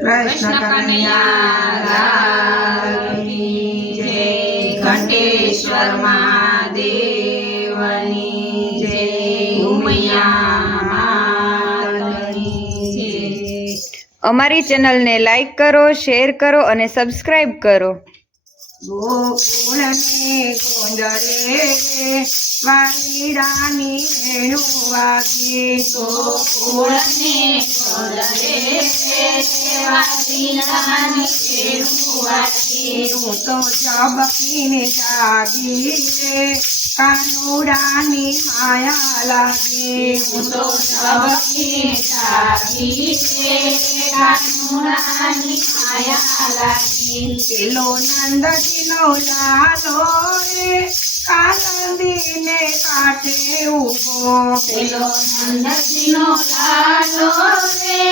कृष्ण कन्हैया लाल की जय। घंटेश्वर महादेवनी जय। उमैया मातनी जय। અમારી ચેનલને લાઈક કરો, શેર કરો અને સબસ્ક્રાઇબ કરો। ગોકુળ ને ગોંદરે વાલીડાની વેણુ વાગે। ગોકુળ ને ગોંદરે વાલીડાની વેણુ વાગે। હું તો ઝબકીને જાગી રે કાનુડાની માયા લાગે। હું તો ઝબકીને જાગી રે કાનુડાની માયા લાગી। પેલો નંદજીનો લાલો રે કાનંદીને કાંઠે ઊભો। પેલો નંદજીનો લાલો રે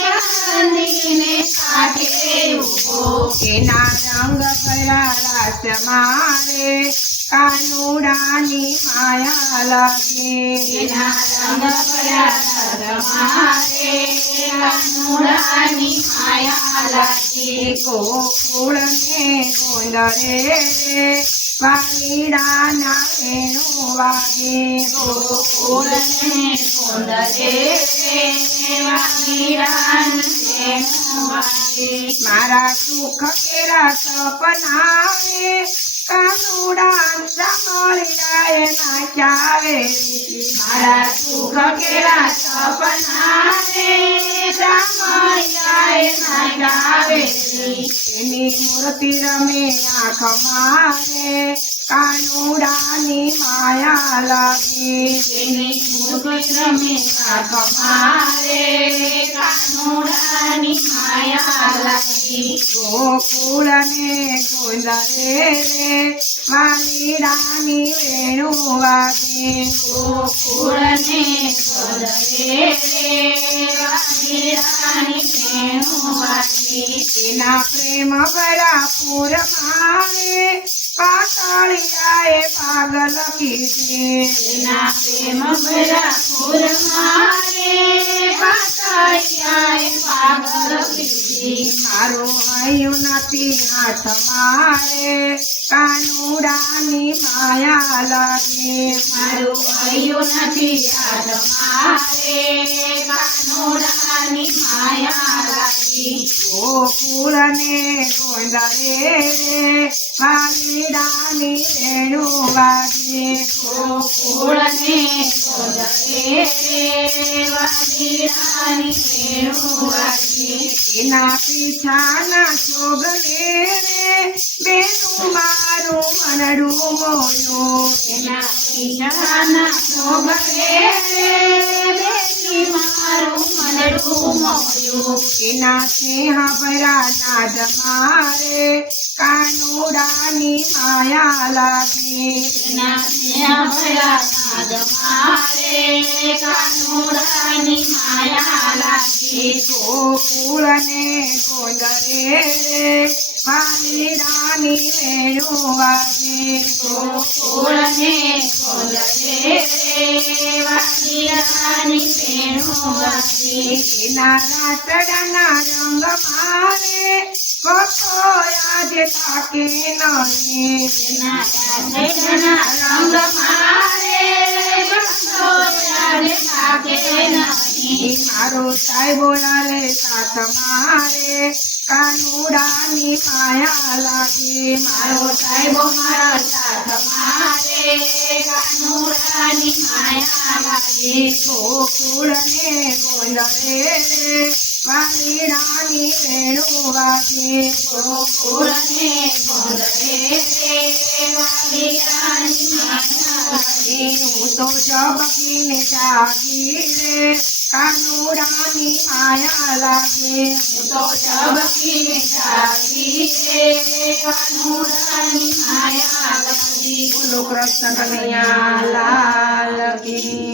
કાનંદીને કાંઠે ઊભો। એના રંગ ભર્યા રાસ મારે કાનુડાની માયા લાગે। એના રંગ ભર્યા મારે કાનુડાની માયા લાગે। ગોકુળ ને ગોંદરે રે વાલીડાના વેણુ વાગે। ગોકુળ ને ગોંદરે વાલીડાની વેણુ વાગે। મારા સુખ કેરા સપના રે કાનુડા સાંભળ્યા નાચાવે। મારા સુખ કેરા સપના રે સાંભળ્યા નાચાવે। એની મૂર્તિ રમે આંખ મારે કાનુડાની માયા લાગે। એની મૂર્તિ રમે આંખ મારે કાનુડાની માયા લાગી। ગોકુળ ને ગોંદરે રે વાલીડાની વેણુ વાગે। ગોકુળ ને ગોંદરે વાલીડાની વેણુ વાગે। એના પ્રેમ ભરા પૂર મારે પાતળિયાએ પાગલ કીધી। એના પ્રેમ ભરા પૂર મારે પાતળિયાએ પાગલ કીધી। મારું હૈયું નથી હાથ મારે કાનુડાની માયા લાગે। મારું હૈયું નથી હાથ મારે કાનુડાની માયા લાગી। ગોકુળ ને ગોંદરે રે વાલીડાની વેણુ વાગે। ગોકુળ ને ગોંદરે વાલીડાની વેણુ વાગે। એના પીછાના શોભને રે બેનું મારું મનડું મોયું। એના પીછાના શોભને બેની મારું મનડું મોયું। એના સ્નેહ ભરા નાદ મારે કાનુડાની માયા લાગે। એના સ્નેહ ભર્યા નાદ મારે કાનુડાની માયા લાગી। ગોકુળ ને ગોંદરે રે વાલીડાની વેણુ વાગે। ગોકુળ ને ગોંદરે વાલીડાની વેણુ વાગે। એના રાતડાના રંગ મારે ભક્તો આજે થાકે નહીં। એના રાતના રંગ મારે ભક્તો યાદ થાકે નહીં। મારો સાહેબો લાલે સાથ મારે કાનુડાની માયા લાગે। મારો સાહેબો મારા સાથ મારે કાનુડાની માયા લાગે। ગોકુળ ને ગોંદરે રે વાલીડાની વેણુ વાગે। ગોકુળ ને ગોંદરે વાલીડાની માયા લાગે। હું તો ઝબકીને જાગી રે કાનુડાની માયા લાગે। હું તો ઝબકીને જાગી રે કાનુડાની માયા લાગી। બોલો કૃષ્ણ કનૈયા લાલ કી।